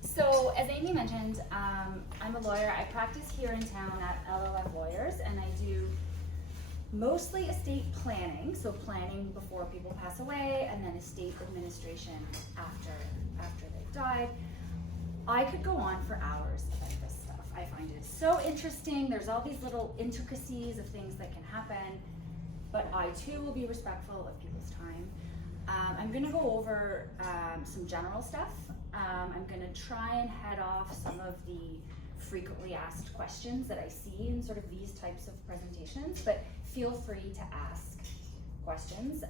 So as Amy mentioned, I'm a lawyer. I practice here in town at LLF Lawyers, and I do mostly estate planning, so planning before people pass away, and then estate administration after they've died. I could go on for hours about this stuff. I find it so interesting. There's all these little intricacies of things that can happen, but I too will be respectful of people's time. I'm gonna go over some general stuff. I'm gonna try and head off some of the frequently asked questions that I see in sort of these types of presentations, but feel free to ask questions.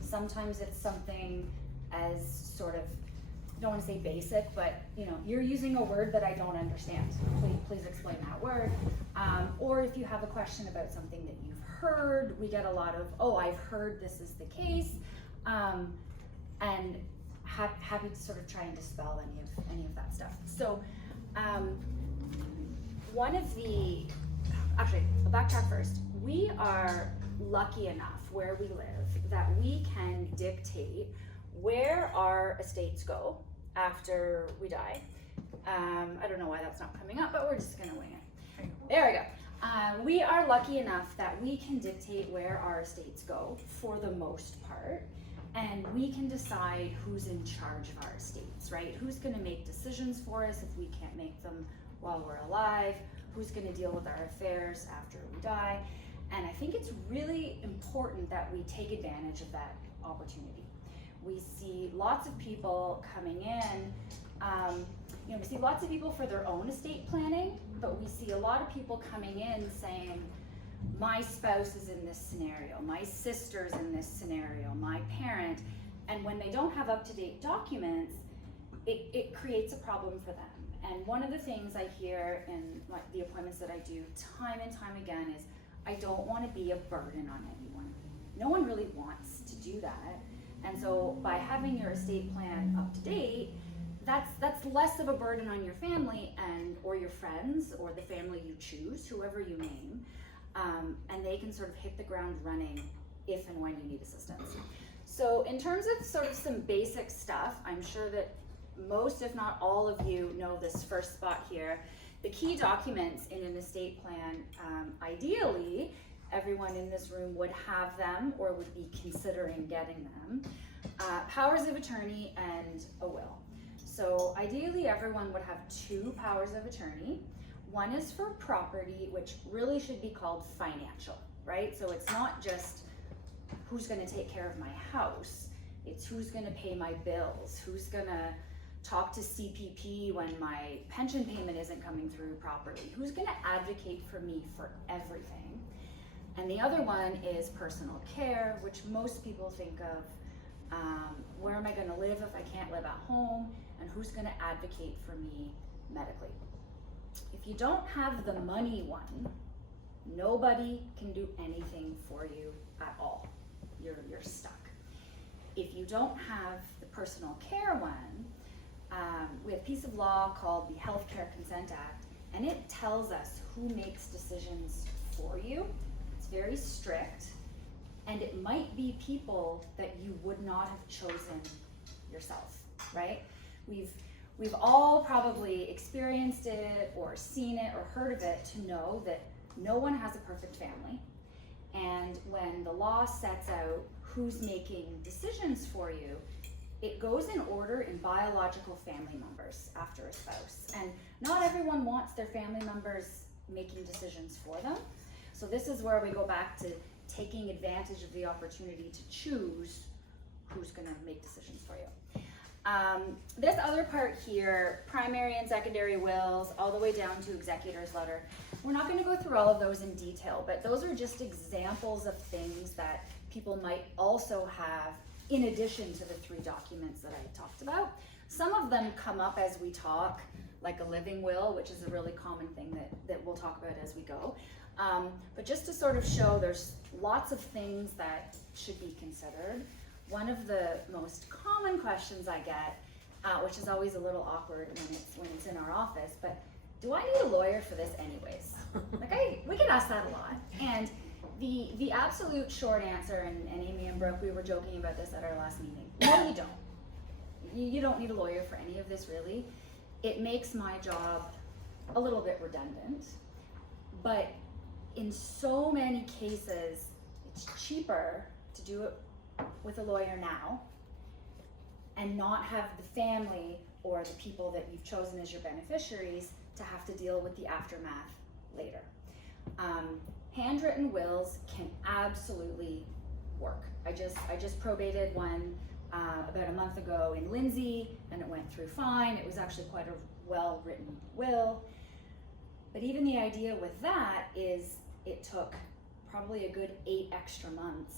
Sometimes it's something as sort of, I don't want to say basic, but you know, you're using a word that I don't understand. Please explain that word. Or if you have a question about something that you've heard, we get a lot of, oh, I've heard this is the case, and happy to sort of try and dispel any of that stuff. So actually, I'll backtrack first. We are lucky enough where we live that we can dictate where our estates go after we die. I don't know why that's not coming up, but we're just gonna wing it. There we go. We are lucky enough that we can dictate where our estates go for the most part, and we can decide who's in charge of our estates, right? Who's gonna make decisions for us if we can't make them while we're alive, who's gonna deal with our affairs after we die. And I think it's really important that we take advantage of that opportunity. We see lots of people coming in, we see lots of people for their own estate planning, but we see a lot of people coming in saying, my spouse is in this scenario, my sister's in this scenario, my parent, and when they don't have up-to-date documents, it creates a problem for them. And one of the things I hear in the appointments that I do time and time again is, I don't want to be a burden on anyone. No one really wants to do that. And so by having your estate plan up to date, that's less of a burden on your family or your friends or the family you choose, whoever you name, and they can sort of hit the ground running if and when you need assistance. So in terms of sort of some basic stuff, I'm sure that most, if not all of you, know this first spot here. The key documents in an estate plan, ideally, everyone in this room would have them or would be considering getting them. Powers of attorney and a will. So ideally, everyone would have 2 powers of attorney. One is for property, which really should be called financial, right? So it's not just who's gonna take care of my house, it's who's gonna pay my bills, who's gonna talk to CPP when my pension payment isn't coming through properly, who's gonna advocate for me for everything. And the other one is personal care, which most people think of, where am I gonna live if I can't live at home, and who's gonna advocate for me medically. If you don't have the money one, nobody can do anything for you at all. You're stuck. If you don't have the personal care one, we have a piece of law called the Healthcare Consent Act, and it tells us who makes decisions for you. It's very strict, and it might be people that you would not have chosen yourself, right? We've all probably experienced it or seen it or heard of it to know that no one has a perfect family. And when the law sets out who's making decisions for you, it goes in order in biological family members after a spouse. And not everyone wants their family members making decisions for them. So this is where we go back to taking advantage of the opportunity to choose who's gonna make decisions for you. This other part here, primary and secondary wills, all the way down to executor's letter. We're not gonna go through all of those in detail, but those are just examples of things that people might also have in addition to the 3 documents that I talked about. Some of them come up as we talk, like a living will, which is a really common thing that we'll talk about as we go. But just to sort of show there's lots of things that should be considered. One of the most common questions I get, which is always a little awkward when it's in our office, but do I need a lawyer for this anyways? We get asked that a lot. And the absolute short answer, and Amy and Brooke, we were joking about this at our last meeting, no you don't. you don't need a lawyer for any of this really. It makes my job a little bit redundant, but in so many cases, it's cheaper to do it with a lawyer now and not have the family or the people that you've chosen as your beneficiaries to have to deal with the aftermath later. Handwritten wills can absolutely work. I just probated one about a month ago in Lindsay, and it went through fine. It was actually quite a well-written will. But even the idea with that is it took probably a good 8 extra months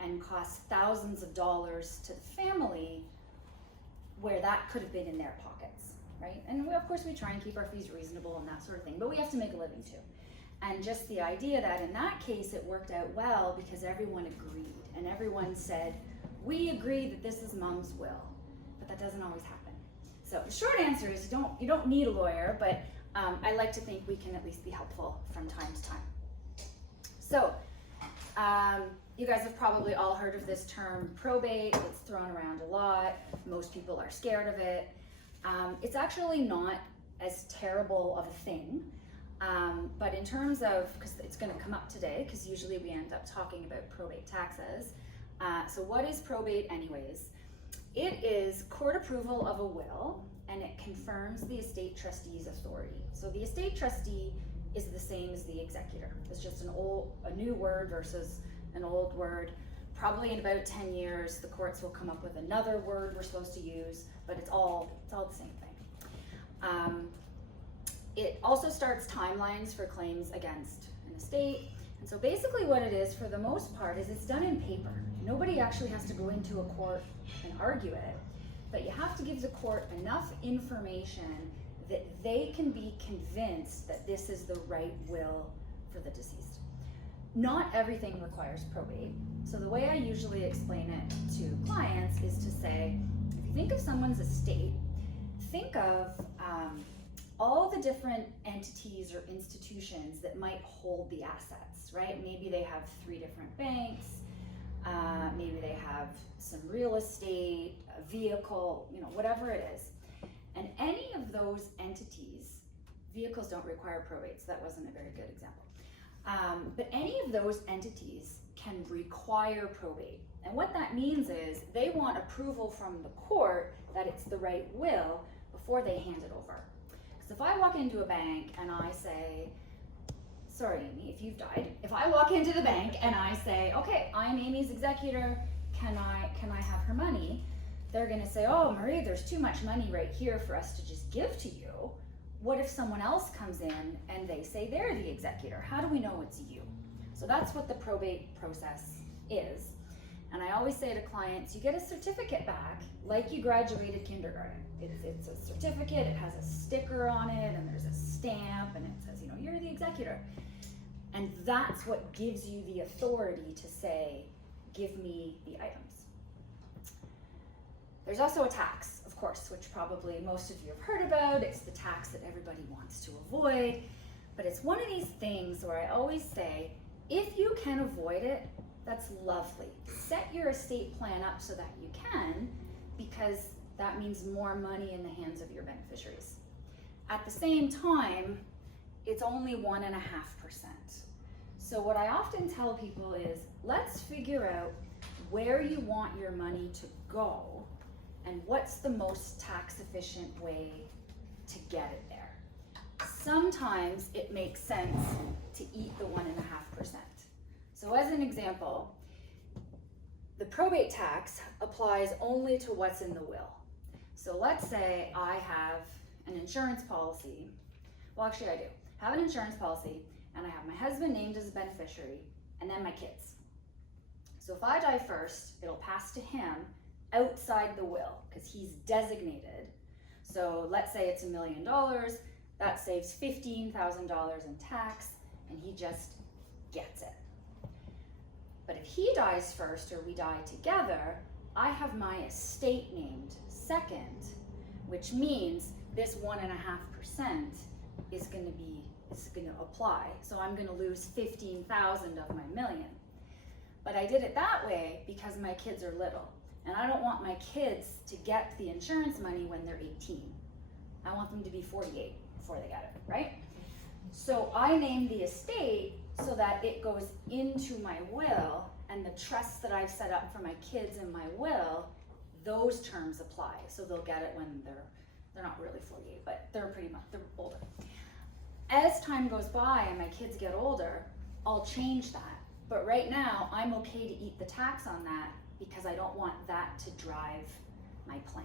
and cost thousands of dollars to the family, where that could have been in their pockets, right? And of course we try and keep our fees reasonable and that sort of thing, but we have to make a living too. And just the idea that in that case it worked out well because everyone agreed, and everyone said, we agree that this is mom's will, but that doesn't always happen. So the short answer is you don't need a lawyer, but I like to think we can at least be helpful from time to time. So you guys have probably all heard of this term probate. It's thrown around a lot. Most people are scared of it. It's actually not as terrible of a thing. But in terms of, because it's going to come up today, because usually we end up talking about probate taxes. So what is probate anyways? It is court approval of a will, and it confirms the estate trustee's authority. So the estate trustee is the same as the executor. It's just a new word versus an old word. Probably in about 10 years, the courts will come up with another word we're supposed to use, but it's all the same thing. It also starts timelines for claims against an estate. And so basically what it is for the most part is it's done in paper. Nobody actually has to go into a court and argue it, but you have to give the court enough information that they can be convinced that this is the right will for the deceased. Not everything requires probate. So the way I usually explain it to clients is to say, if you think of someone's estate, think of all the different entities or institutions that might hold the assets, right? Maybe they have 3 different banks, maybe they have some real estate, a vehicle, whatever it is. And any of those entities, vehicles don't require probate, so that wasn't a very good example. But any of those entities can require probate. And what that means is they want approval from the court that it's the right will before they hand it over. Because if I walk into a bank and I say, sorry Amy, if you've died, if I walk into the bank and I say, okay, I'm Amy's executor, can I have her money? They're gonna say, oh Marie, there's too much money right here for us to just give to you. What if someone else comes in and they say they're the executor? How do we know it's you? So that's what the probate process is. And I always say to clients, you get a certificate back like you graduated kindergarten. It's a certificate, it has a sticker on it, and there's a stamp, and it says, you're the executor. And that's what gives you the authority to say, give me the items. There's also a tax, of course, which probably most of you have heard about. It's the tax that everybody wants to avoid. But it's one of these things where I always say, if you can avoid it, that's lovely. Set your estate plan up so that you can, because that means more money in the hands of your beneficiaries. At the same time, it's only 1.5%. So what I often tell people is, let's figure out where you want your money to go and what's the most tax efficient way to get it there. Sometimes it makes sense to eat the 1.5%. So as an example, the probate tax applies only to what's in the will. So let's say I have an insurance policy. Well, actually I do. I have an insurance policy and I have my husband named as a beneficiary and then my kids. So if I die first, it'll pass to him outside the will because he's designated. So let's say it's $1 million, that saves $15,000 in tax and he just gets it. But if he dies first or we die together, I have my estate named second, which means this 1.5% is going to apply. So I'm going to lose 15,000 of my million. But I did it that way because my kids are little. And I don't want my kids to get the insurance money when they're 18. I want them to be 48 before they get it, right? So I name the estate so that it goes into my will, and the trusts that I've set up for my kids in my will, those terms apply. So they'll get it when they're not really 48, but they're older. As time goes by and my kids get older, I'll change that. But right now, I'm okay to eat the tax on that because I don't want that to drive my plan.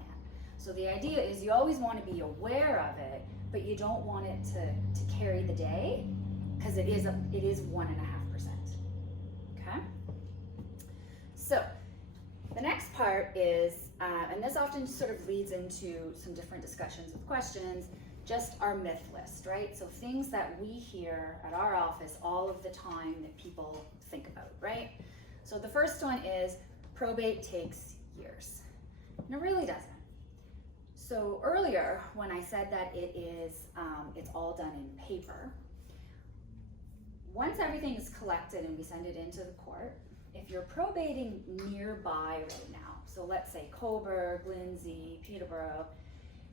So the idea is you always want to be aware of it, but you don't want it to carry the day, because it is 1.5%. Okay? So the next part is, and this often sort of leads into some different discussions with questions, just our myth list, right? So things that we hear at our office all of the time that people think about, right? So the first one is probate takes years. And it really doesn't. So earlier, when I said that it's all done in paper, once everything is collected and we send it into the court, if you're probating nearby right now, so let's say Cobourg, Lindsay, Peterborough,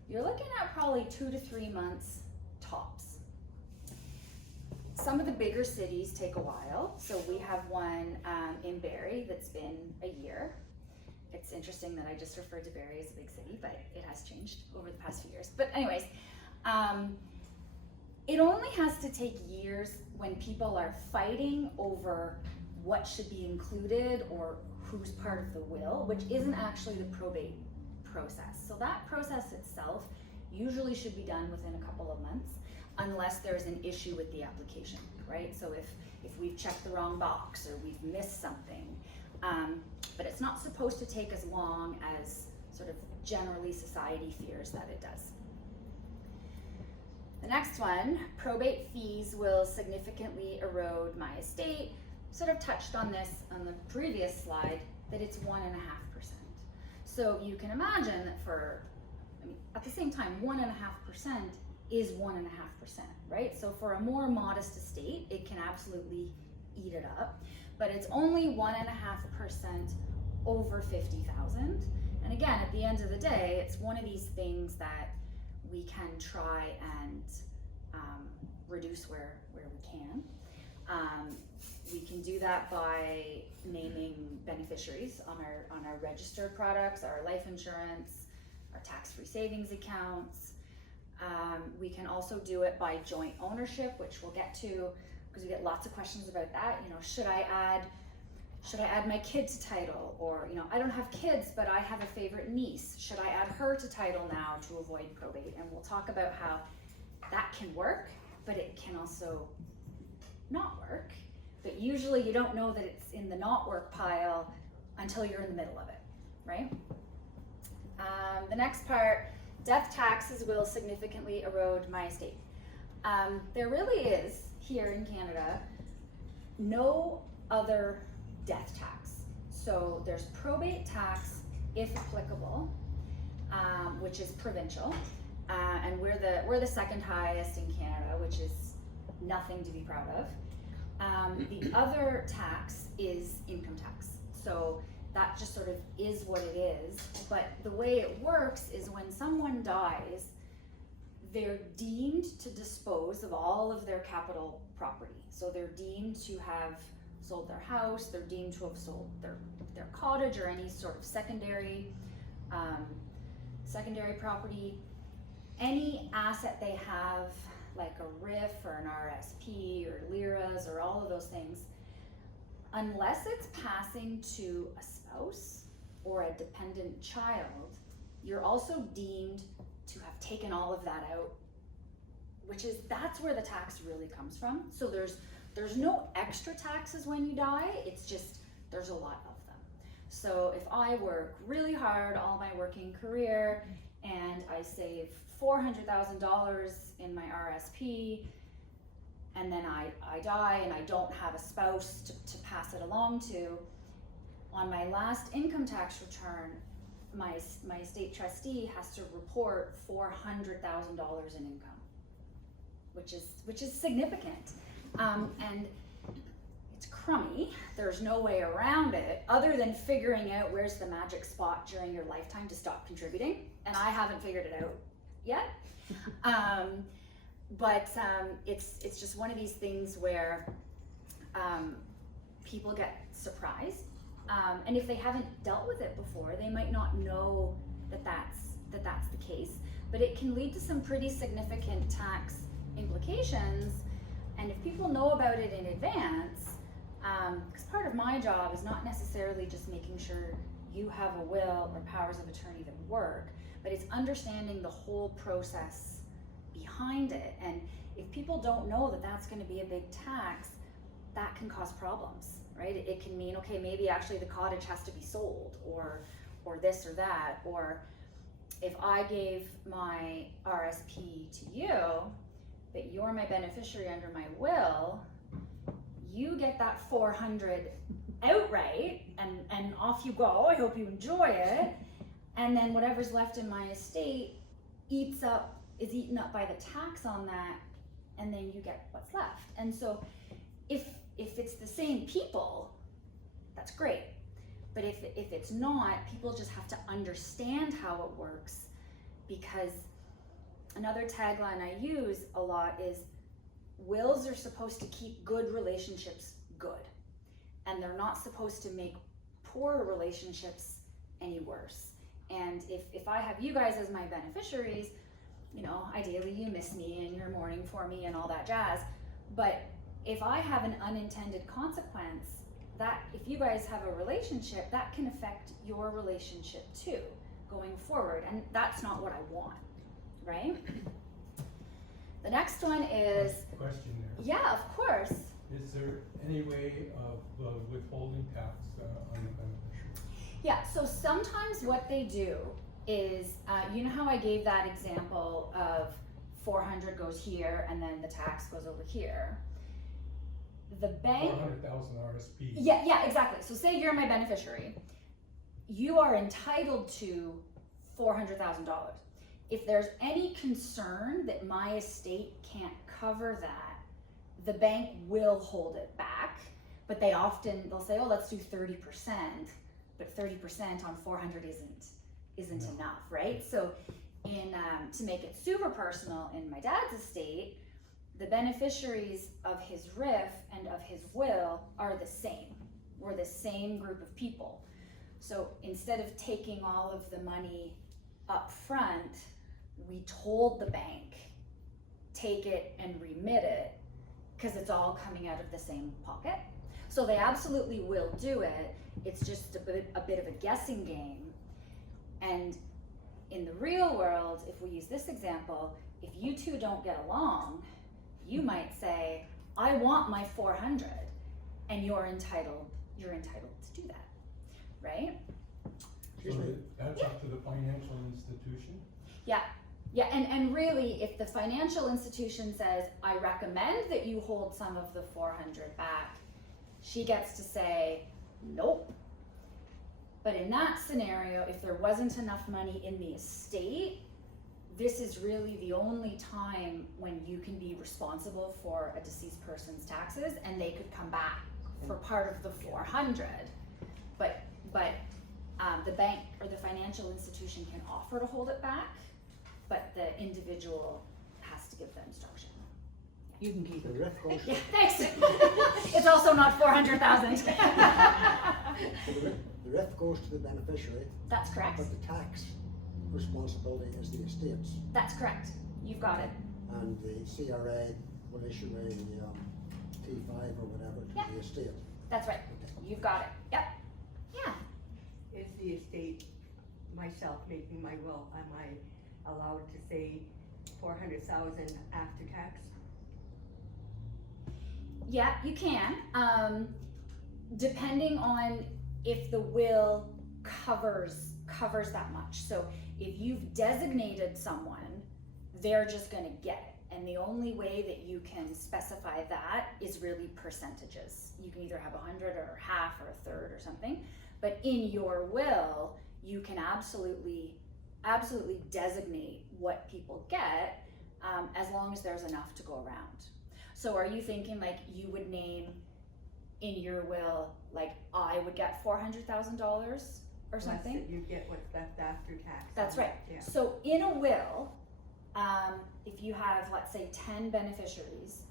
you're looking at probably 2 to 3 months tops. Some of the bigger cities take a while. So we have one in Barrie that's been a year. It's interesting that I just referred to Barrie as a big city, but it has changed over the past few years. But anyways, it only has to take years when people are fighting over what should be included or who's part of the will, which isn't actually the probate process. So that process itself usually should be done within a couple of months, unless there's an issue with the application, right? So if we've checked the wrong box or we've missed something, but it's not supposed to take as long as sort of generally society fears that it does. The next one, probate fees will significantly erode my estate. Sort of touched on this on the previous slide, that it's 1.5%. So you can imagine that at the same time, 1.5% is 1.5%, right? So for a more modest estate, it can absolutely eat it up, but it's only 1.5% over 50,000. And again, at the end of the day, it's one of these things that we can try and reduce where we can. We can do that by naming beneficiaries on our registered products, our life insurance, our tax-free savings accounts. We can also do it by joint ownership, which we'll get to, because we get lots of questions about that. You know, should I add my kid to title? Or, you know, I don't have kids, but I have a favorite niece. Should I add her to title now to avoid probate? And we'll talk about how that can work, but it can also not work. But usually you don't know that it's in the not work pile until you're in the middle of it, right? The next part, death taxes will significantly erode my estate. There really is, here in Canada, no other death tax. So there's probate tax, if applicable, which is provincial, and we're the second highest in Canada, which is nothing to be proud of. The other tax is income tax. So that just sort of is what it is. But the way it works is when someone dies, they're deemed to dispose of all of their capital property. So they're deemed to have sold their house, they're deemed to have sold their cottage or any sort of secondary property. Any asset they have, like a RIF or an RSP or liras or all of those things, unless it's passing to a spouse or a dependent child, you're also deemed to have taken all of that out, that's where the tax really comes from. So there's no extra taxes when you die, it's just there's a lot of them. So if I work really hard all my working career and I save $400,000 in my RSP, and then I die and I don't have a spouse to pass it along to, on my last income tax return, my estate trustee has to report $400,000 in income, which is significant, and it's crummy. There's no way around it other than figuring out where's the magic spot during your lifetime to stop contributing. And I haven't figured it out yet. But it's just one of these things where people get surprised. And if they haven't dealt with it before, they might not know that that's the case. But it can lead to some pretty significant tax implications. And if people know about it in advance, because part of my job is not necessarily just making sure you have a will or powers of attorney that work, but it's understanding the whole process behind it. And if people don't know that that's going to be a big tax, that can cause problems, right? It can mean, okay, maybe actually the cottage has to be sold, or this or that, or if I gave my RSP to you, but you're my beneficiary under my will, you get that 400 outright, and off you go. I hope you enjoy it. And then whatever's left in my estate is eaten up by the tax on that, and then you get what's left. And so if it's the same people, that's great. But if it's not, people just have to understand how it works, because another tagline I use a lot is wills are supposed to keep good relationships good, and they're not supposed to make poor relationships any worse. And if I have you guys as my beneficiaries, ideally you miss me and you're mourning for me and all that jazz, but if I have an unintended consequence, that if you guys have a relationship, that can affect your relationship too going forward, and that's not what I want, right? The next one is question there. Yeah, of course. Is there any way of withholding tax on the beneficiary? Yeah, so sometimes what they do is, you know how I gave that example of 400 goes here and then the tax goes over here? The bank... 400,000 RSP. Yeah, exactly. So say you're my beneficiary. You are entitled to $400,000. If there's any concern that my estate can't cover that, the bank will hold it back, but they'll say, oh, let's do 30%, but 30% on 400 isn't enough, right? So to make it super personal, in my dad's estate, the beneficiaries of his RIF and of his will are the same. We're the same group of people. So instead of taking all of the money up front, we told the bank, take it and remit it, because it's all coming out of the same pocket. So they absolutely will do it. It's just a bit of a guessing game. And in the real world, if we use this example, if you two don't get along, you might say, I want my 400, and you're entitled to do that, right? So that's up to the financial institution? Yeah, and really, if the financial institution says, I recommend that you hold some of the 400 back, she gets to say, nope. But in that scenario, if there wasn't enough money in the estate, this is really the only time when you can be responsible for a deceased person's taxes, and they could come back for part of the 400. But the bank or the financial institution can offer to hold it back, but the individual has to give the instruction. You can keep The it. RIF goes, Yeah, thanks. It's also not 400,000. so the RIF goes to the beneficiary, That's correct. but the tax responsibility is the estate's. That's correct. You've got it. And the CRA will issue a T5 or whatever to Yeah. the estate. That's right. You've got it. Yep. Yeah. Is the estate, myself making my will, am I allowed to say 400,000 after tax? Yeah, you can. Depending on if the will covers that much. So if you've designated someone, they're just going to get it. And the only way that you can specify that is really percentages. You can either have 100 or half or a third or something. But in your will, you can absolutely designate what people get, as long as there's enough to go around. So are you thinking like you would name, in your will, like I would get $400,000 or something. Less that you get what's left after tax. That's right. Yeah. So in a will, if you have, let's say, 10 beneficiaries,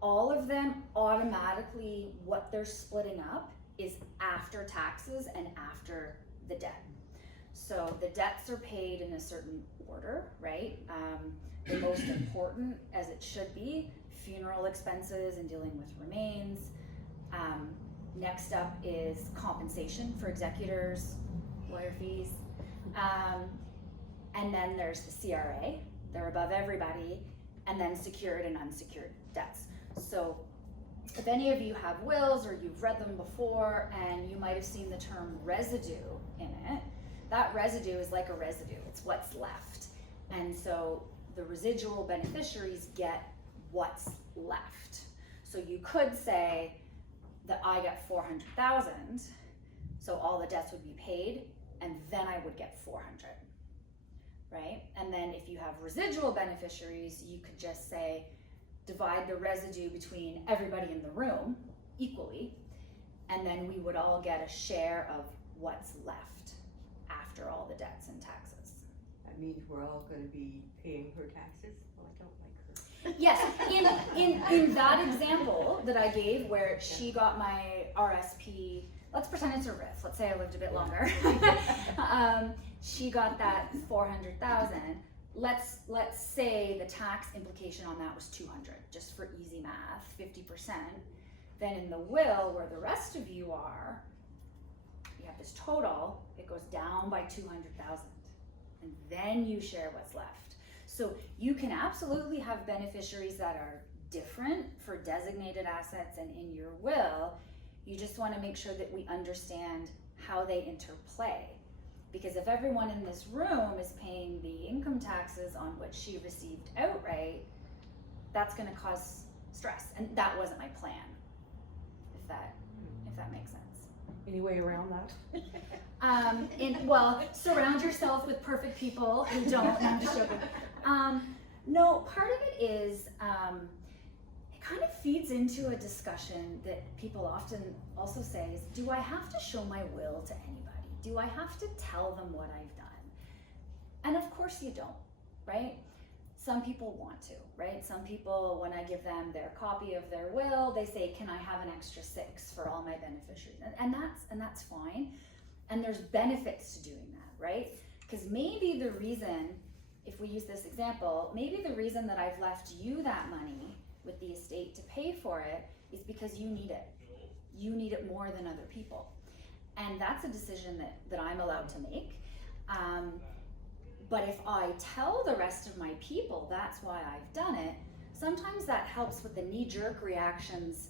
all of them automatically, what they're splitting up is after taxes and after the debt. So the debts are paid in a certain order, right? The most important, as it should be, funeral expenses and dealing with remains. Next up is compensation for executors, lawyer fees. And then there's the CRA, they're above everybody, and then secured and unsecured debts. So if any of you have wills or you've read them before and you might have seen the term residue in it, that residue is like a residue, it's what's left. And so the residual beneficiaries get what's left. So you could say that I got 400,000, so all the debts would be paid, and then I would get 400, right? And then if you have residual beneficiaries, you could just say, divide the residue between everybody in the room equally, and then we would all get a share of what's left after all the debts and taxes. That means we're all gonna be paying her taxes? Well, I don't like her. Yes, in that example that I gave where she got my RSP, let's pretend it's a RIF, let's say I lived a bit longer. She got that 400,000. Let's say the tax implication on that was 200, just for easy math, 50%. Then in the will, where the rest of you are, you have this total, it goes down by 200,000, and then you share what's left. So you can absolutely have beneficiaries that are different for designated assets and in your will. You just want to make sure that we understand how they interplay. Because if everyone in this room is paying the income taxes on what she received outright, that's going to cause stress, and that wasn't my plan. If that makes sense. Any way around that? Well, surround yourself with perfect people who don't. No, I'm just joking. No, part of it is it kind of feeds into a discussion that people often also say is, do I have to show my will to anybody? Do I have to tell them what I've done? And of course you don't, right? Some people want to, right? Some people, when I give them their copy of their will, they say, can I have an extra 6 for all my beneficiaries? And that's fine. And there's benefits to doing that, right? Because maybe the reason, if we use this example, maybe the reason that I've left you that money with the estate to pay for it is because you need it. You need it more than other people. And that's a decision that I'm allowed to make. But if I tell the rest of my people that's why I've done it, sometimes that helps with the knee-jerk reactions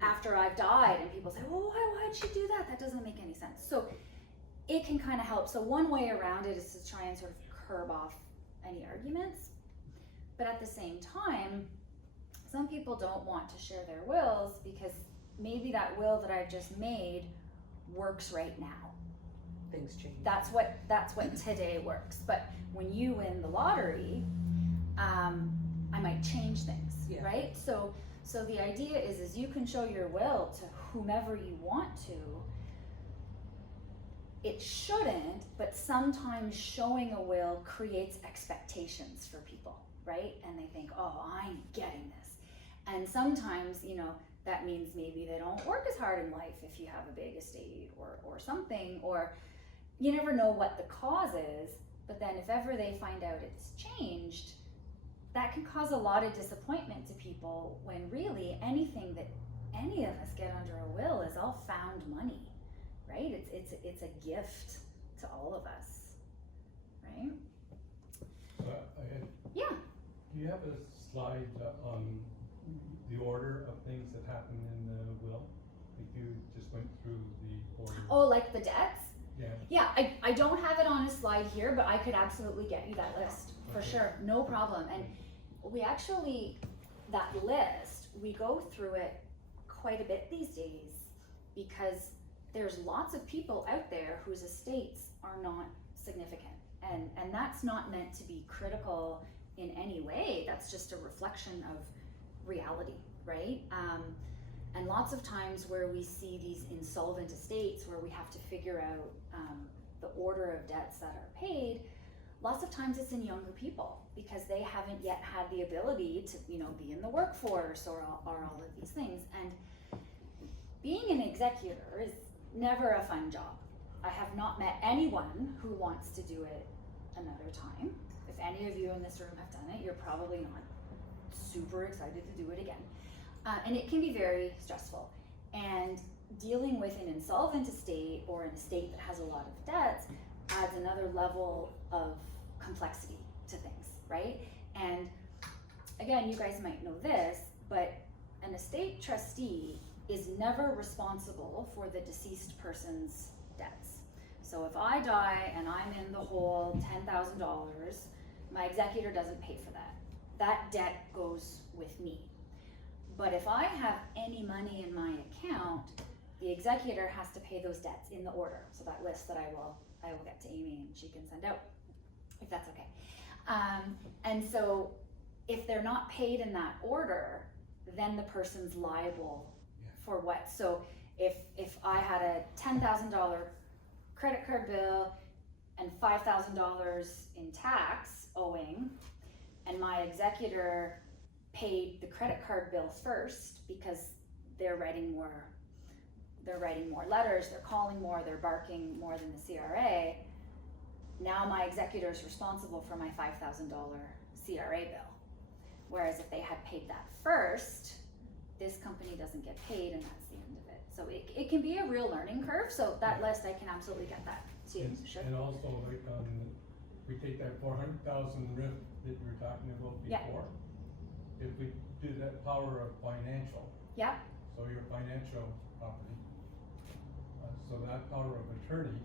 after I've died, and people say, well, why'd she do that? That doesn't make any sense. So it can kind of help. So one way around it is to try and sort of curb off any arguments. But at the same time, some people don't want to share their wills because maybe that will that I've just made works right now. Things change. That's what today works. But when you win the lottery, I might change things, Yeah. right? So the idea is you can show your will to whomever you want to. It shouldn't, but sometimes showing a will creates expectations for people, right? And they think, oh, I'm getting this. And sometimes, that means maybe they don't work as hard in life if you have a big estate or something, or you never know what the cause is, but then if ever they find out it's changed, that can cause a lot of disappointment to people when really anything that any of us get under a will is all found money, right? It's a gift to all of us, right? Yeah. Do you have a slide on the order of things that happen in the will? Like you just went through the order. Oh, like the debts? Yeah. Yeah, I don't have it on a slide here, but I could absolutely get you that list for Okay. sure, no problem. And we actually, that list, we go through it quite a bit these days because there's lots of people out there whose estates are not significant. And that's not meant to be critical in any way. That's just a reflection of reality, right? And lots of times where we see these insolvent estates where we have to figure out the order of debts that are paid, lots of times it's in younger people because they haven't yet had the ability to, you know, be in the workforce or all of these things. And being an executor is never a fun job. I have not met anyone who wants to do it another time. If any of you in this room have done it, you're probably not super excited to do it again. And it can be very stressful. And dealing with an insolvent estate or an estate that has a lot of debts adds another level of complexity to things, right? And again, you guys might know this, but an estate trustee is never responsible for the deceased person's debts. So if I die and I'm in the hole $10,000, my executor doesn't pay for that. That debt goes with me. But if I have any money in my account, the executor has to pay those debts in the order. So that list that I will get to Amy and she can send out, if that's okay. And so if they're not paid in that order, then the person's liable for what? So if I had a $10,000 credit card bill and $5,000 in tax owing, and my executor paid the credit card bills first because they're writing more letters, they're calling more, they're barking more than the CRA. Now my executor is responsible for my $5,000 CRA bill. Whereas if they had paid that first, this company doesn't get paid and that's the end of it. So it can be a real learning curve. So that list, I can absolutely get that to you. Sure. And also, like, we take that 400,000 RIF that you were talking about before. If we do that power of financial. Yeah. So your financial property. So that power of attorney,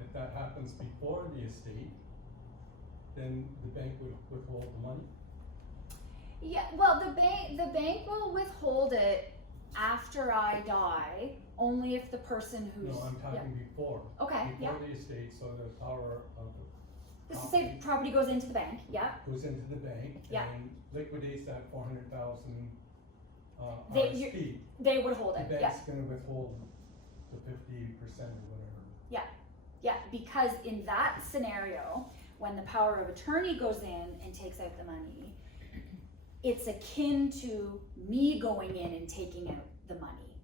if that happens before the estate, then the bank would withhold the money. Yeah, well, the bank will withhold it after I die, only if the person who's. No, I'm talking before. Okay, Before the estate, so the power of Just to say property goes into the bank, yeah. goes into the bank Yeah. and liquidates that 400,000 They- RSP. They would hold The it, yeah. bank's gonna withhold the 50% or whatever. Yeah, because in that scenario, when the power of attorney goes in and takes out the money, it's akin to me going in and taking out the money,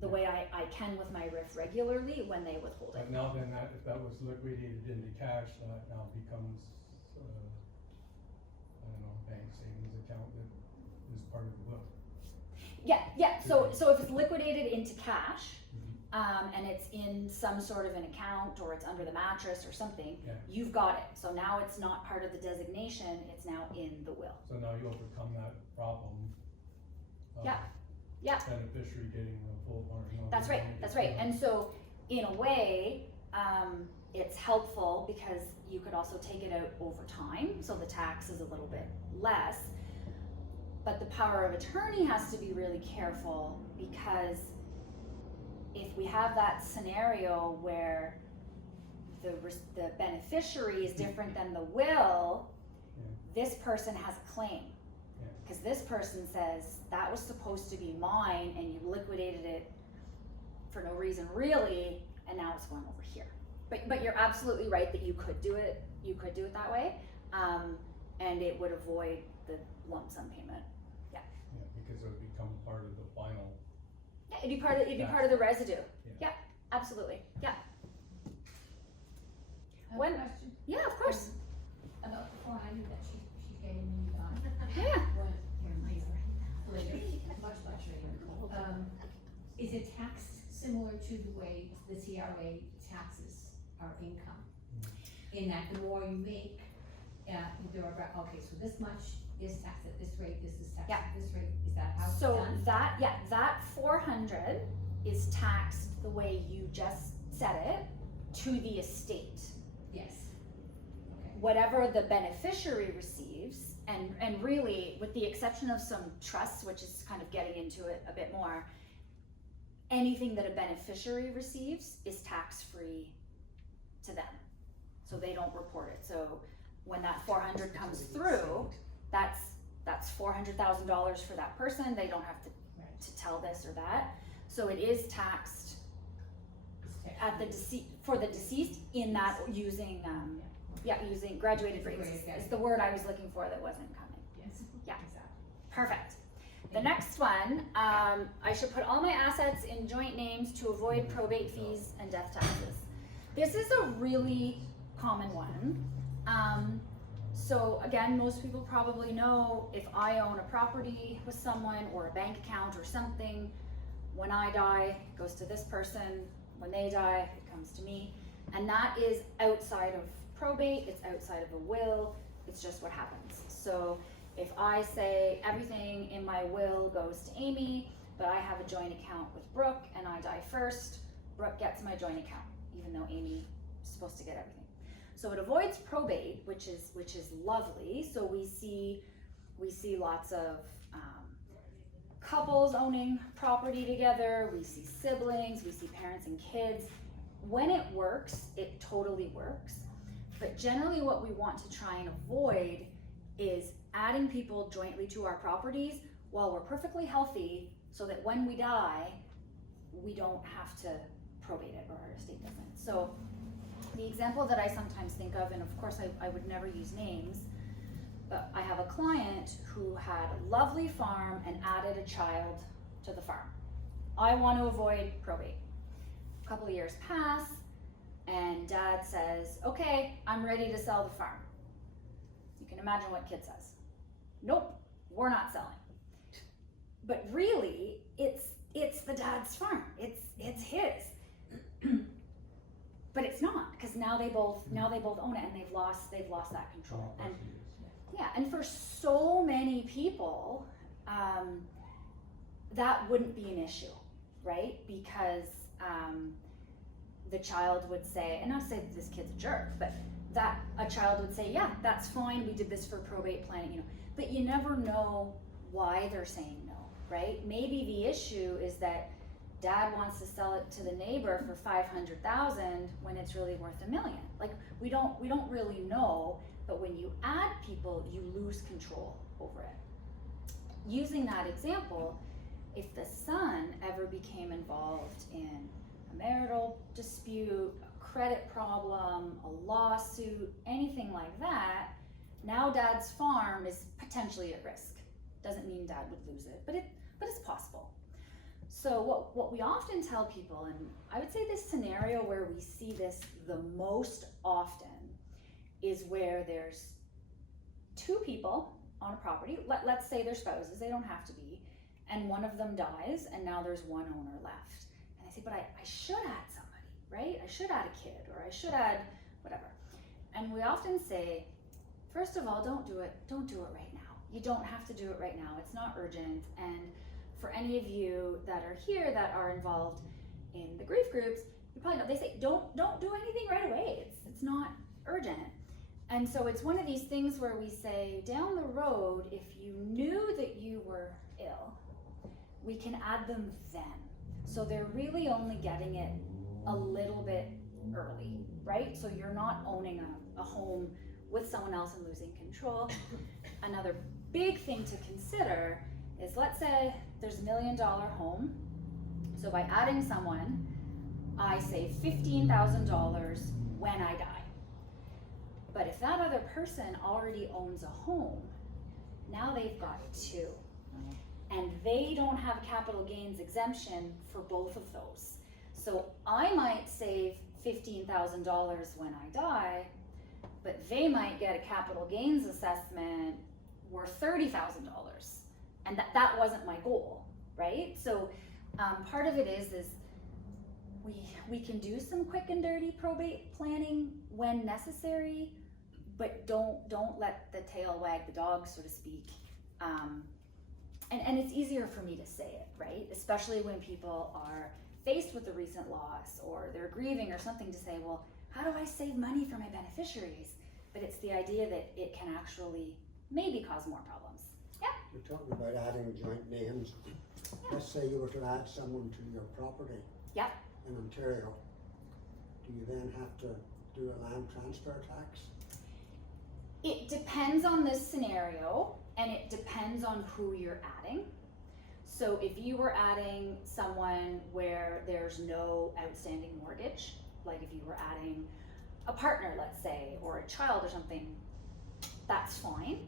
the way I can with my RIF regularly when they withhold it. But now then, if that was liquidated into cash, that now becomes, I don't know, bank savings account that is part of the will. Yeah, so if it's liquidated into cash, and it's in some sort of an account or it's under the mattress or something, Yeah. you've got it. So now it's not part of the designation, it's now in the will. So now you overcome that problem. of Yeah. Beneficiary getting the full part. That's right. And so in a way, it's helpful because you could also take it out over time, so the tax is a little bit less. But the power of attorney has to be really careful because if we have that scenario where the beneficiary is different than the will, this person has a claim. Because this person says, that was supposed to be mine and you liquidated it for no reason really, and now it's going over here. But you're absolutely right that you could do it that way, and it would avoid the lump sum payment. Yeah, because it would become part of the final. Yeah, it'd be part of the residue. Yeah, absolutely. Yeah. When- Question Yeah, of course. about the 400 that she gave me, Yeah. later, much later. Is it taxed similar to the way the TRA taxes our income? In that the more you make, there are, okay, so this much is taxed at this rate, this is taxed Yeah. at this rate, is that how it's So done? that 400 is taxed the way you just said it to the estate. Yes. Okay. Whatever the beneficiary receives, and really, with the exception of some trusts, which is kind of getting into it a bit more, anything that a beneficiary receives is tax-free to them. So they don't report it. So when that 400 comes through, that's $400,000 for that person. They don't have to Right. to tell this or that. So it is taxed at the for the deceased in that using, using graduated rates is the word I was looking for that wasn't coming. Yes. Yeah. Exactly. Perfect. The next one, I should put all my assets in joint names to avoid probate fees and death taxes. This is a really common one. So again, most people probably know if I own a property with someone or a bank account or something, when I die, it goes to this person. When they die, it comes to me. And that is outside of probate, it's outside of a will, it's just what happens. So if I say everything in my will goes to Amy, but I have a joint account with Brooke and I die first, Brooke gets my joint account, even though Amy is supposed to get everything. So it avoids probate, which is lovely. So we see lots of couples owning property together, we see siblings, we see parents and kids. When it works, it totally works. But generally what we want to try and avoid is adding people jointly to our properties while we're perfectly healthy, so that when we die, we don't have to probate it, or our estate doesn't. So the example that I sometimes think of, and of course I would never use names, but I have a client who had a lovely farm and added a child to the farm. I want to avoid probate. A couple of years pass, and dad says, okay, I'm ready to sell the farm. You can imagine what kid says. Nope, we're not selling. But really, it's the dad's farm. It's his. But it's not, because now they both own it, and they've lost that control. And yeah, and for so many people, that wouldn't be an issue, right? Because the child would say, and not say that this kid's a jerk, but that a child would say, yeah, that's fine, we did this for probate planning, you know. But you never know why they're saying no, right? Maybe the issue is that dad wants to sell it to the neighbor for $500,000 when it's really worth $1 million. Like, we don't really know, but when you add people, you lose control over it. Using that example, if the son ever became involved in a marital dispute, a credit problem, a lawsuit, anything like that, now dad's farm is potentially at risk. Doesn't mean dad would lose it, but it's possible. So what we often tell people, and I would say this scenario where we see this the most often, is where there's two people on a property, let's say they're spouses, they don't have to be, and one of them dies, and now there's one owner left. And I say, but I should add somebody, right? I should add a kid, or I should add whatever. And we often say, first of all, don't do it right now. You don't have to do it right now, it's not urgent. And for any of you that are here that are involved in the grief groups, you probably know, they say, don't do anything right away, it's not urgent. And so it's one of these things where we say, down the road, if you knew that you were ill, we can add them then. So they're really only getting it a little bit early, right? So you're not owning a home with someone else and losing control. Another big thing to consider is, let's say there's $1 million home. So by adding someone, I save $15,000 when I die. But if that other person already owns a home, now they've got two. And they don't have a capital gains exemption for both of those. So I might save $15,000 when I die, but they might get a capital gains assessment worth $30,000. And that wasn't my goal, right? So part of it is we can do some quick and dirty probate planning when necessary, but don't let the tail wag the dog, so to speak. And it's easier for me to say it, right? Especially when people are faced with a recent loss, or they're grieving or something, to say, well, how do I save money for my beneficiaries? But it's the idea that it can actually maybe cause more problems. Yeah? You're talking about adding joint names. Yeah. Let's say you were to add someone to your property. Yeah. In Ontario. Do you then have to do a land transfer tax? It depends on this scenario, and it depends on who you're adding. So if you were adding someone where there's no outstanding mortgage, like if you were adding a partner, let's say, or a child or something, that's fine.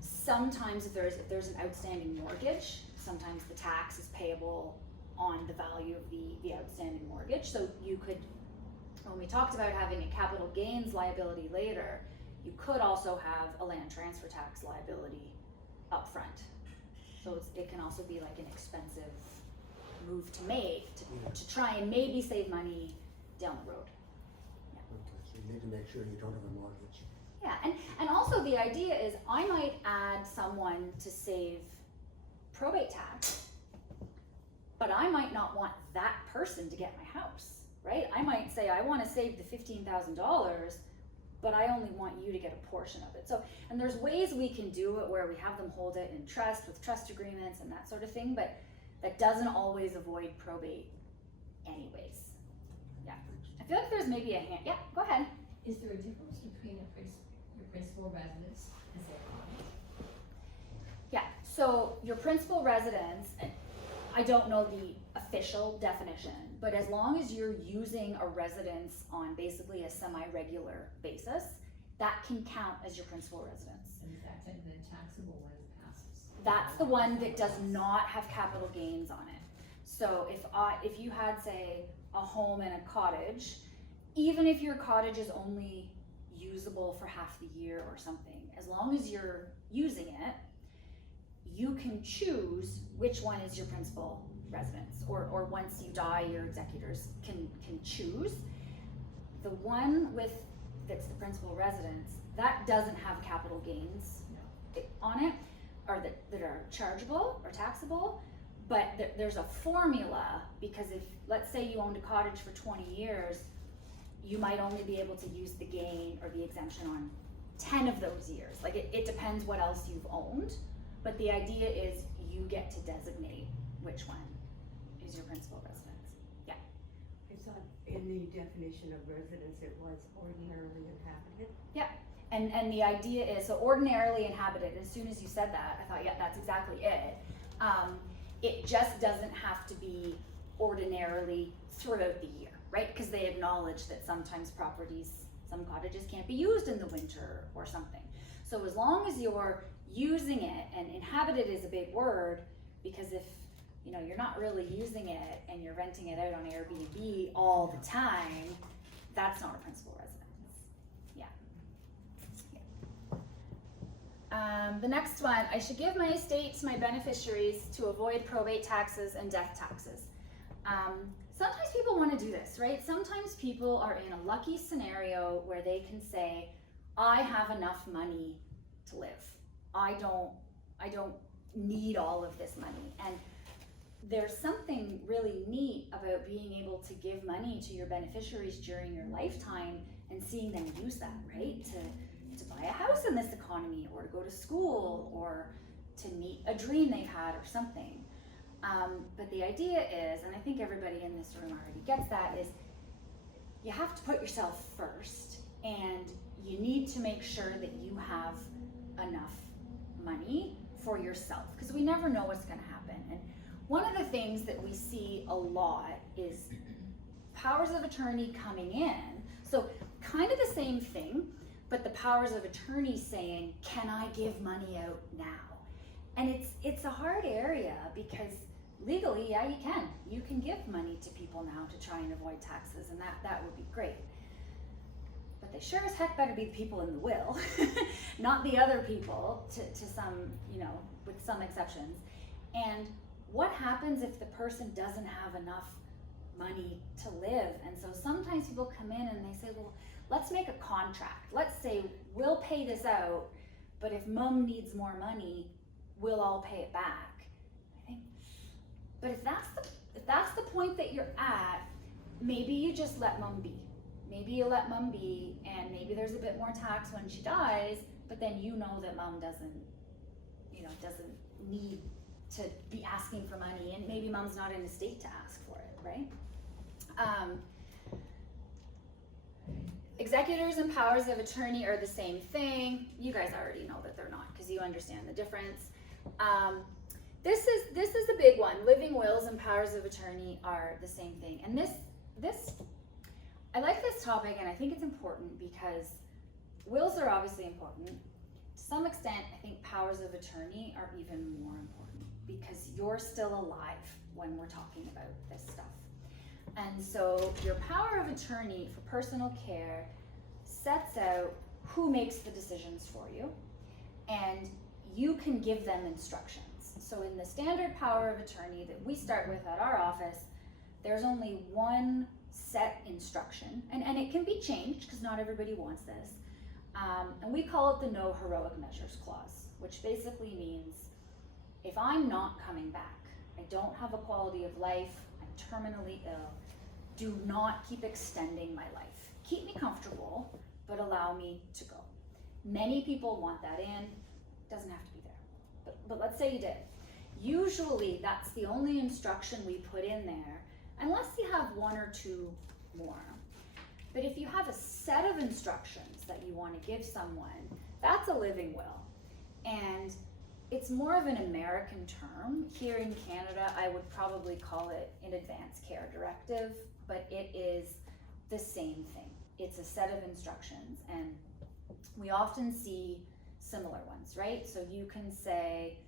Sometimes if there's an outstanding mortgage, sometimes the tax is payable on the value of the outstanding mortgage. So you could, when we talked about having a capital gains liability later, you could also have a land transfer tax liability up front. So it can also be like an expensive move to make to try and maybe save money down the road. Okay, so you need to make sure you don't have a mortgage. Yeah, and also the idea is I might add someone to save probate tax, but I might not want that person to get my house, right? I might say I want to save the $15,000, but I only want you to get a portion of it. So, and there's ways we can do it where we have them hold it in trust with trust agreements and that sort of thing, but that doesn't always avoid probate anyways. Yeah, I feel like there's maybe a hand, yeah, go ahead. Is there a difference between your principal residence and say a cottage? Yeah, so your principal residence, and I don't know the official definition, but as long as you're using a residence on basically a semi-regular basis, that can count as your principal residence. And is that the taxable when it passes? That's the one that does not have capital gains on it. So if you had, say, a home and a cottage, even if your cottage is only usable for half the year or something, as long as you're using it, you can choose which one is your principal residence, or once you die, your executors can choose. The one that's the principal residence, that doesn't have capital gains on it, or that are chargeable or taxable, but there's a formula, because if, let's say you owned a cottage for 20 years, you might only be able to use the gain or the exemption on 10 of those years. Like it depends what else you've owned, but the idea is you get to designate which one is your principal residence. Yeah. I thought in the definition of residence, it was ordinarily inhabited. Yeah. And the idea is, so ordinarily inhabited, as soon as you said that, I thought, yeah, that's exactly it. It just doesn't have to be ordinarily throughout the year, right? Because they acknowledge that sometimes some cottages can't be used in the winter or something. So as long as you're using it, and inhabited is a big word, because if you're not really using it and you're renting it out on Airbnb all the time, that's not a principal residence. The next one, I should give my estate to my beneficiaries to avoid probate taxes and death taxes. Sometimes people want to do this, right? Sometimes people are in a lucky scenario where they can say, I have enough money to live. I don't need all of this money. And there's something really neat about being able to give money to your beneficiaries during your lifetime and seeing them use that, right? To buy a house in this economy, or to go to school, or to meet a dream they've had or something. But the idea is, and I think everybody in this room already gets that, is you have to put yourself first, and you need to make sure that you have enough money for yourself, because we never know what's going to happen. And one of the things that we see a lot is powers of attorney coming in. So kind of the same thing, but the powers of attorney saying, can I give money out now? And it's a hard area, because legally, yeah, you can give money to people now to try and avoid taxes, and that would be great. But they sure as heck better be the people in the will, not the other people, to some, with some exceptions. And what happens if the person doesn't have enough money to live? And so sometimes people come in and they say, well, let's make a contract. Let's say we'll pay this out, but if mom needs more money, we'll all pay it back. I think, but if that's the point that you're at, maybe you just let mom be. Maybe you let mom be, and maybe there's a bit more tax when she dies, but then you know that mom doesn't need to be asking for money, and maybe mom's not in a state to ask for it, right? Executors and powers of attorney are the same thing. You guys already know that they're not, because you understand the difference. This is a big one. Living wills and powers of attorney are the same thing. And this I like this topic, and I think it's important because wills are obviously important. To some extent, I think powers of attorney are even more important because you're still alive when we're talking about this stuff. And so your power of attorney for personal care sets out who makes the decisions for you, and you can give them instructions. So in the standard power of attorney that we start with at our office, there's only one set instruction, and it can be changed because not everybody wants this. And we call it the no heroic measures clause, which basically means if I'm not coming back, I don't have a quality of life, I'm terminally ill, do not keep extending my life. Keep me comfortable, but allow me to go. Many people want that in, doesn't have to be there. But let's say you did. Usually that's the only instruction we put in there, unless you have one or two more. But if you have a set of instructions that you want to give someone, that's a living will. And it's more of an American term. Here in Canada, I would probably call it an advance care directive, but it is the same thing. It's a set of instructions, and we often see similar ones, right? So you can say,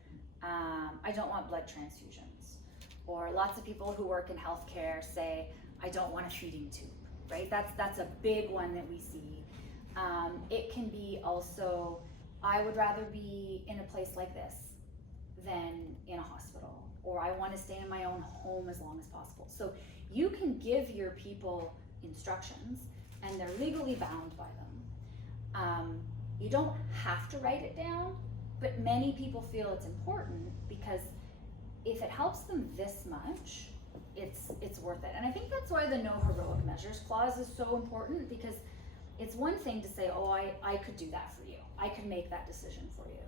I don't want blood transfusions. Or lots of people who work in healthcare say, I don't want a feeding tube, right? That's a big one that we see. It can be also, I would rather be in a place like this than in a hospital, or I want to stay in my own home as long as possible. So you can give your people instructions, and they're legally bound by them. You don't have to write it down, but many people feel it's important because if it helps them this much, it's worth it. And I think that's why the no heroic measures clause is so important, because it's one thing to say, oh, I could do that for you. I could make that decision for you.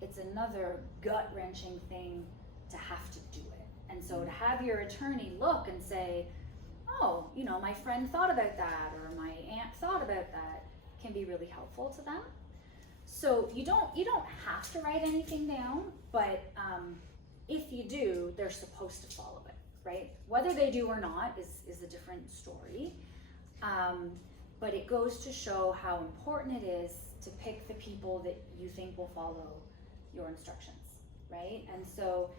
It's another gut-wrenching thing to have to do it. And so to have your attorney look and say, oh, you know, my friend thought about that, or my aunt thought about that, can be really helpful to them. So you don't have to write anything down, but if you do, they're supposed to follow it, right? Whether they do or not is a different story. But it goes to show how important it is to pick the people that you think will follow your instructions, right? And so,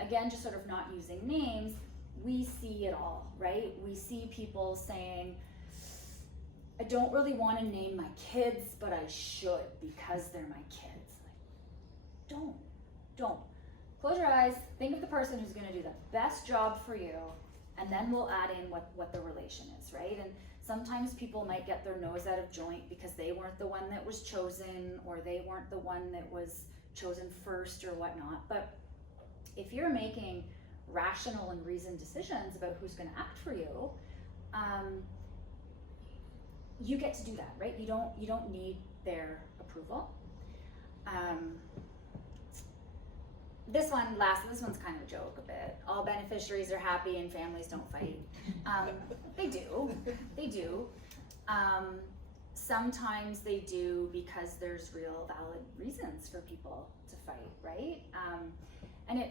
again, just sort of not using names, we see it all, right? We see people saying, I don't really want to name my kids, but I should because they're my kids. Like, don't. Close your eyes, think of the person who's going to do the best job for you, and then we'll add in what the relation is, right? And sometimes people might get their nose out of joint because they weren't the one that was chosen, or they weren't the one that was chosen first or whatnot. But if you're making rational and reasoned decisions about who's going to act for you, you get to do that, right? You don't need their approval. This one's kind of a joke a bit. All beneficiaries are happy and families don't fight. They do. Sometimes they do because there's real valid reasons for people to fight, right? And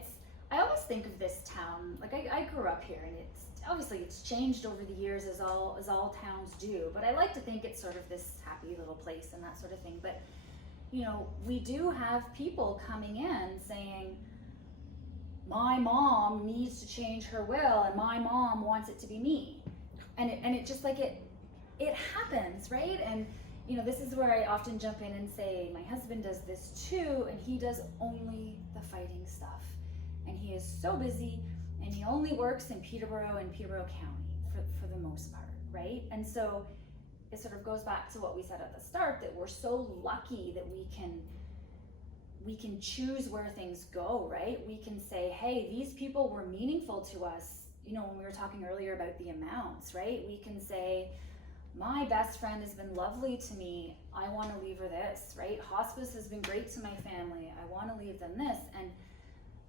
I always think of this town, like I grew up here, and it's changed over the years as all towns do, but I like to think it's sort of this happy little place and that sort of thing. But you know, we do have people coming in saying, my mom needs to change her will and my mom wants it to be me. And it just like it happens, right? And you know, this is where I often jump in and say, my husband does this too, and he does only the fighting stuff. And he is so busy, and he only works in Peterborough and Peterborough County for the most part, right? And so it sort of goes back to what we said at the start, that we're so lucky that we can choose where things go, right? We can say, hey, these people were meaningful to us. You know, when we were talking earlier about the amounts, right? We can say, my best friend has been lovely to me. I want to leave her this, right? Hospice has been great to my family. I want to leave them this. And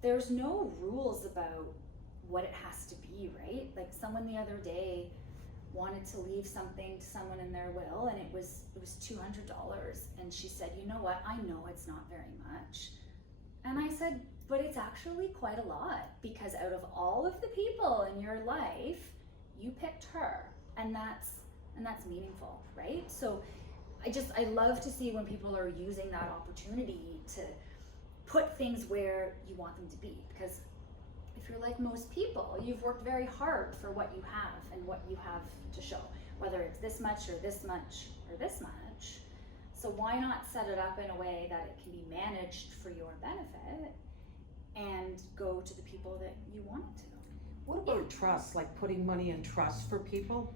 there's no rules about what it has to be, right? Like someone the other day wanted to leave something to someone in their will, and it was $200, and she said, you know what, I know it's not very much. And I said, but it's actually quite a lot, because out of all of the people in your life, you picked her, and that's meaningful, right? So I love to see when people are using that opportunity to put things where you want them to be, because if you're like most people, you've worked very hard for what you have and what you have to show, whether it's this much or this much or this much. So why not set it up in a way that it can be managed for your benefit and go to the people that you want it to? What about trust, like putting money in trust for people?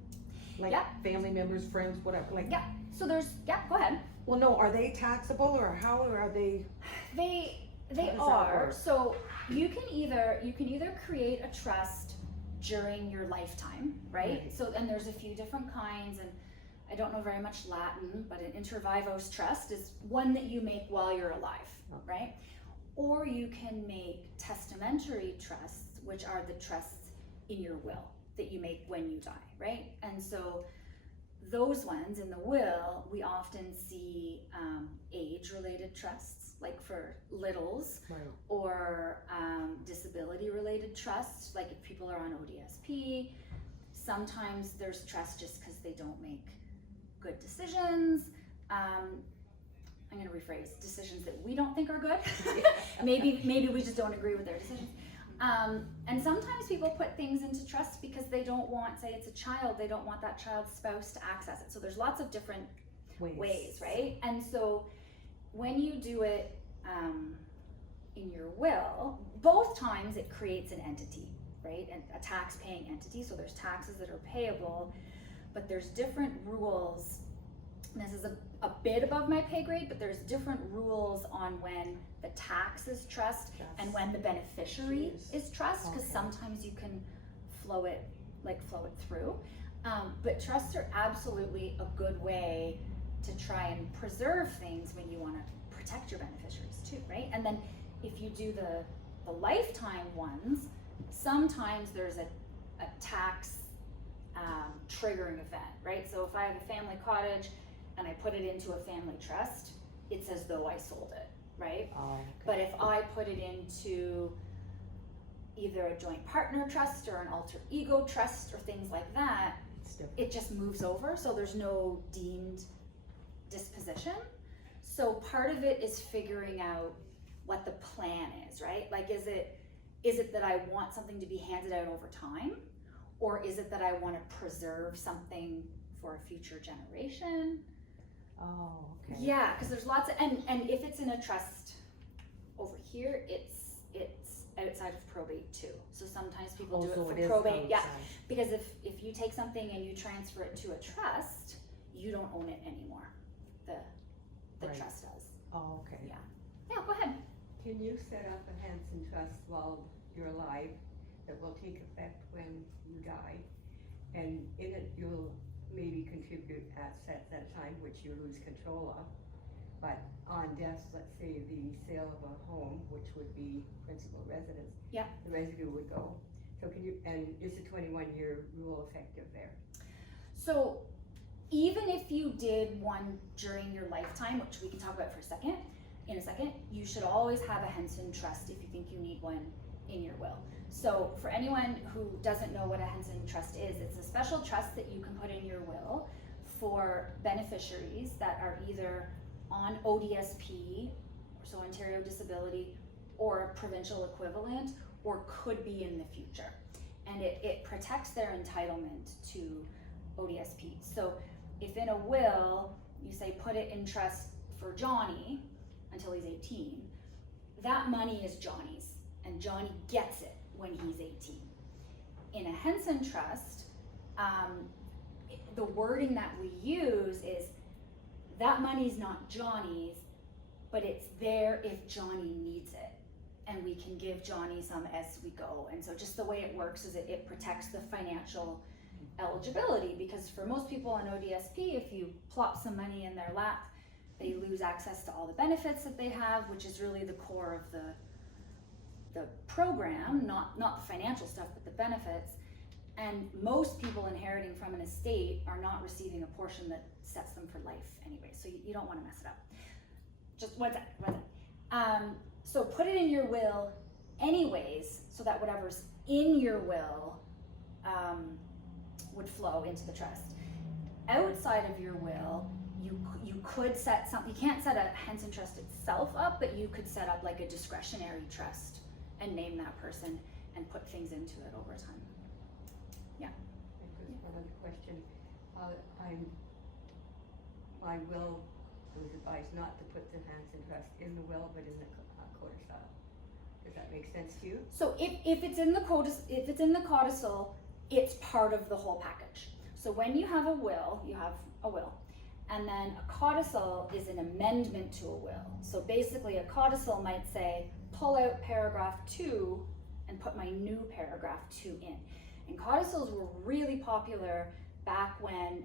Like Yeah. family members, friends, whatever, like. Yeah, so go ahead. Well, no, are they taxable, or how are they? They How does that are. work? So you can either create a trust during your lifetime, right? Right. So, and there's a few different kinds, and I don't know very much Latin, but an inter vivos trust is one that you make while you're alive, Okay. right? Or you can make testamentary trusts, which are the trusts in your will that you make when you die, right? And so those ones in the will, we often see age-related trusts, like for littles, Right. or disability-related trusts, like if people are on ODSP. Sometimes there's trust just because they don't make good decisions. I'm gonna rephrase, decisions that we don't think are good. Maybe we just don't agree with their decisions. And sometimes people put things into trust because they don't want, say it's a child, they don't want that child's spouse to access it. So there's lots of different ways, right? And so when you do it in your will, both times it creates an entity, right? And a tax-paying entity. So there's taxes that are payable, but there's different rules. And this is a bit above my pay grade, but there's different rules on when the tax is trust and when the beneficiary is trust, because Okay. sometimes you can flow it through. But trusts are absolutely a good way to try and preserve things when you want to protect your beneficiaries too, right? And then if you do the lifetime ones, sometimes there's a tax triggering event, right? So if I have a family cottage and I put it into a family trust, it's as though I sold it, right? Oh, okay. But if I put it into either a joint partner trust or an alter ego trust or things like that, It's different. it just moves over, so there's no deemed disposition. So part of it is figuring out what the plan is, right? Like, is it that I want something to be handed out over time? Or is it that I want to preserve something for a future generation? Oh, okay. Yeah, because there's lots of, and if it's in a trust over here, it's outside of probate too. So sometimes people do it So for it is probate, yeah. outside. Because if you take something and you transfer it to a trust, you don't own it anymore. The Right. trust does. Oh, okay. Yeah. Yeah, go ahead. Can you set up a Hanson Trust while you're alive that will take effect when you die? And in it, you'll maybe contribute assets at a time which you lose control of. But on death, let's say the sale of a home, which would be principal residence. Yeah. The residue would go. So can you, and is the 21-year rule effective there? So even if you did one during your lifetime, which we can talk about in a second, you should always have a Henson Trust if you think you need one in your will. So for anyone who doesn't know what a Henson Trust is, it's a special trust that you can put in your will for beneficiaries that are either on ODSP, so Ontario Disability, or a provincial equivalent, or could be in the future. And it protects their entitlement to ODSP. So if in a will, you say put it in trust for Johnny until he's 18, that money is Johnny's, and Johnny gets it when he's 18. In a Henson Trust, the wording that we use is that money's not Johnny's, but it's there if Johnny needs it. And we can give Johnny some as we go. And so just the way it works is it protects the financial eligibility, because for most people on ODSP, if you plop some money in their lap, they lose access to all the benefits that they have, which is really the core of the program, not the financial stuff, but the benefits. And most people inheriting from an estate are not receiving a portion that sets them for life anyway, so you don't want to mess it up. Just one second. So put it in your will anyways, so that whatever's in your will would flow into the trust. Outside of your will, you could set something. You can't set a Henson trust itself up, but you could set up like a discretionary trust and name that person and put things into it over time. Just one other question. My will, I was advised not to put the Hanson Trust in the will, but in the codicil. Does that make sense to you? So if it's in the codicil, it's part of the whole package. So when you have a will, you have a will. And then a codicil is an amendment to a will. So basically a codicil might say, pull out paragraph 2 and put my new paragraph 2 in. And codicils were really popular back when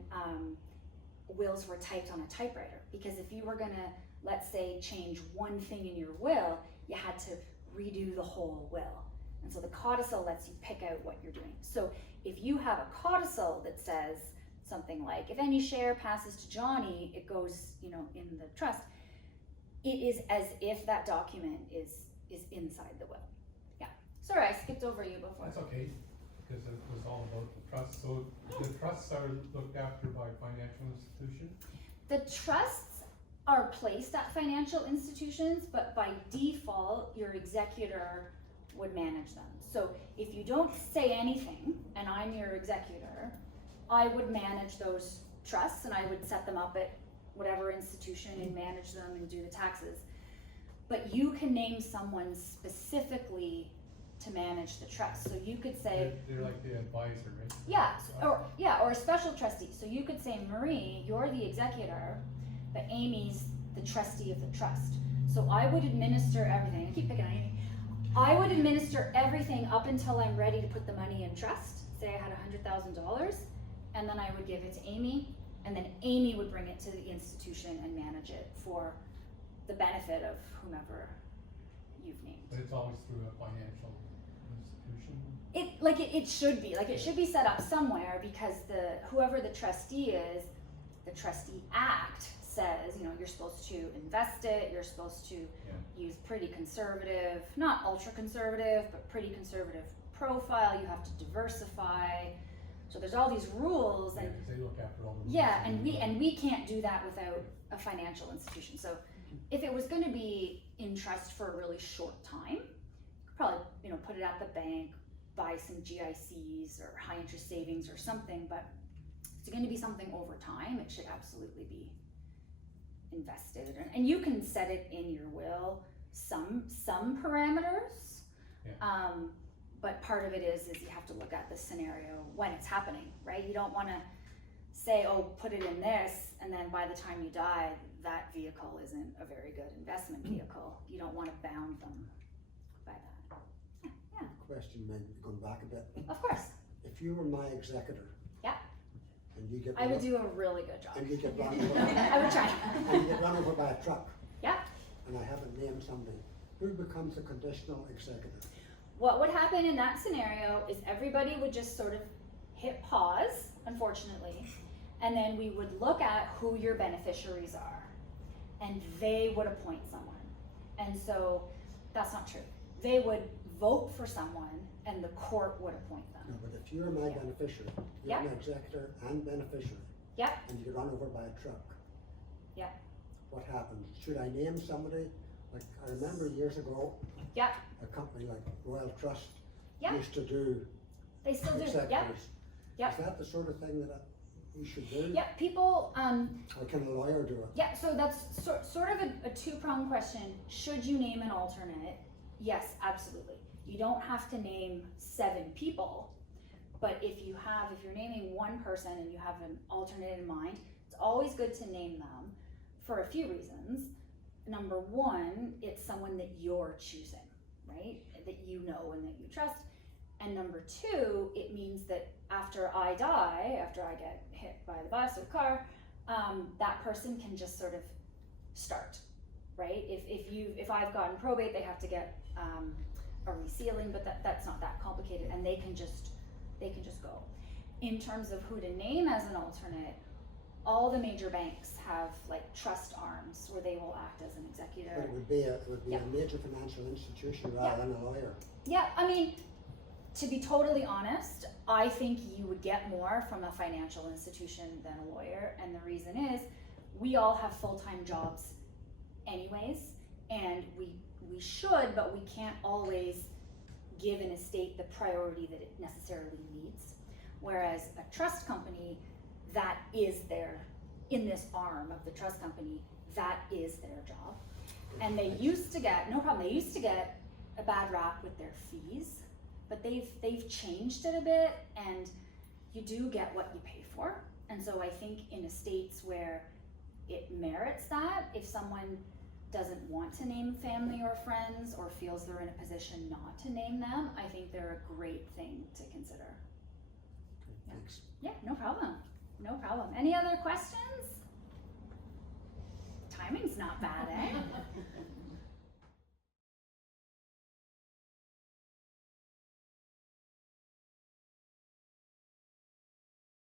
wills were typed on a typewriter. Because if you were gonna, let's say, change one thing in your will, you had to redo the whole will. And so the codicil lets you pick out what you're doing. So if you have a codicil that says something like, if any share passes to Johnny, it goes, in the trust, it is as if that document is inside the will. Yeah. Sorry, I skipped over you before. That's okay, because it was all about the trust. So the trusts are looked after by financial institution? The trusts are placed at financial institutions, but by default, your executor would manage them. So if you don't say anything, and I'm your executor, I would manage those trusts and I would set them up at whatever institution and manage them and do the taxes. But you can name someone specifically to manage the trust. So you could say, They're like the advisor, right? or a special trustee. So you could say, Marie, you're the executor, but Amy's the trustee of the trust. So I would administer everything. I keep picking on Amy. I would administer everything up until I'm ready to put the money in trust. Say I had $100,000, and then I would give it to Amy, and then Amy would bring it to the institution and manage it for the benefit of whomever you've named. But it's always through a financial institution? It should be. Like, it should be set up somewhere, because whoever the trustee is, the Trustee Act says, you're supposed to invest it, you're supposed to use pretty conservative, not ultra conservative, but pretty conservative profile, you have to diversify. So there's all these rules, and because they look after all the rules. yeah, and we can't do that without a financial institution. So if it was going to be in trust for a really short time, probably put it at the bank, buy some GICs or high interest savings or something. But if it's going to be something over time, it should absolutely be invested. And you can set it in your will, some parameters. Yeah. But part of it is you have to look at the scenario when it's happening, right? You don't want to say, oh, put it in this, and then by the time you die, that vehicle isn't a very good investment vehicle. You don't want to bound them by that. Yeah, Question, maybe going back a bit. of course. If you were my executor. Yeah. And you get I would do a really good job. And you get run over. I would try. And you get run over by a truck. Yeah. And I haven't named somebody. Who becomes the conditional executor? What would happen in that scenario is everybody would just sort of hit pause, unfortunately, and then we would look at who your beneficiaries are, and they would appoint someone. And so that's not true. They would vote for someone, and the court would appoint them. No, but if you're my beneficiary, you're Yeah. my executor and beneficiary. Yeah. And you get run over by a truck. Yeah. What happens? Should I name somebody? Like, I remember years ago, Yeah. a company like Royal Trust Yeah. used to do They still do. Yeah. executors. Yeah. Is that the sort of thing that we should do? Yeah. People. Or can a lawyer do it? Yeah. So that's sort of a two-pronged question. Should you name an alternate? Yes, absolutely. You don't have to name 7 people, but if you're naming one person and you have an alternate in mind, it's always good to name them for a few reasons. Number one, it's someone that you're choosing, right? That you know and that you trust. And number two, it means that after I die, after I get hit by the bus or car, that person can just sort of start, right? If I've gotten probate, they have to get a resealing, but that's not that complicated, and they can just go. In terms of who to name as an alternate, all the major banks have like trust arms where they will act as an But executor. it would be a Yeah. major financial institution rather than a lawyer. Yeah, I mean, to be totally honest, I think you would get more from a financial institution than a lawyer, and the reason is, we all have full-time jobs anyways, and we should, but we can't always give an estate the priority that it necessarily needs. Whereas a trust company, that is in this arm of the trust company, that is their job. And they used to get, no problem, they used to get a bad rap with their fees, but they've changed it a bit, and you do get what you pay for. And so I think in estates where it merits that, if someone doesn't want to name family or friends, or feels they're in a position not to name them, I think they're a great thing to consider. Okay, thanks. Yeah, no problem, no problem. Any other questions? Timing's not bad, eh?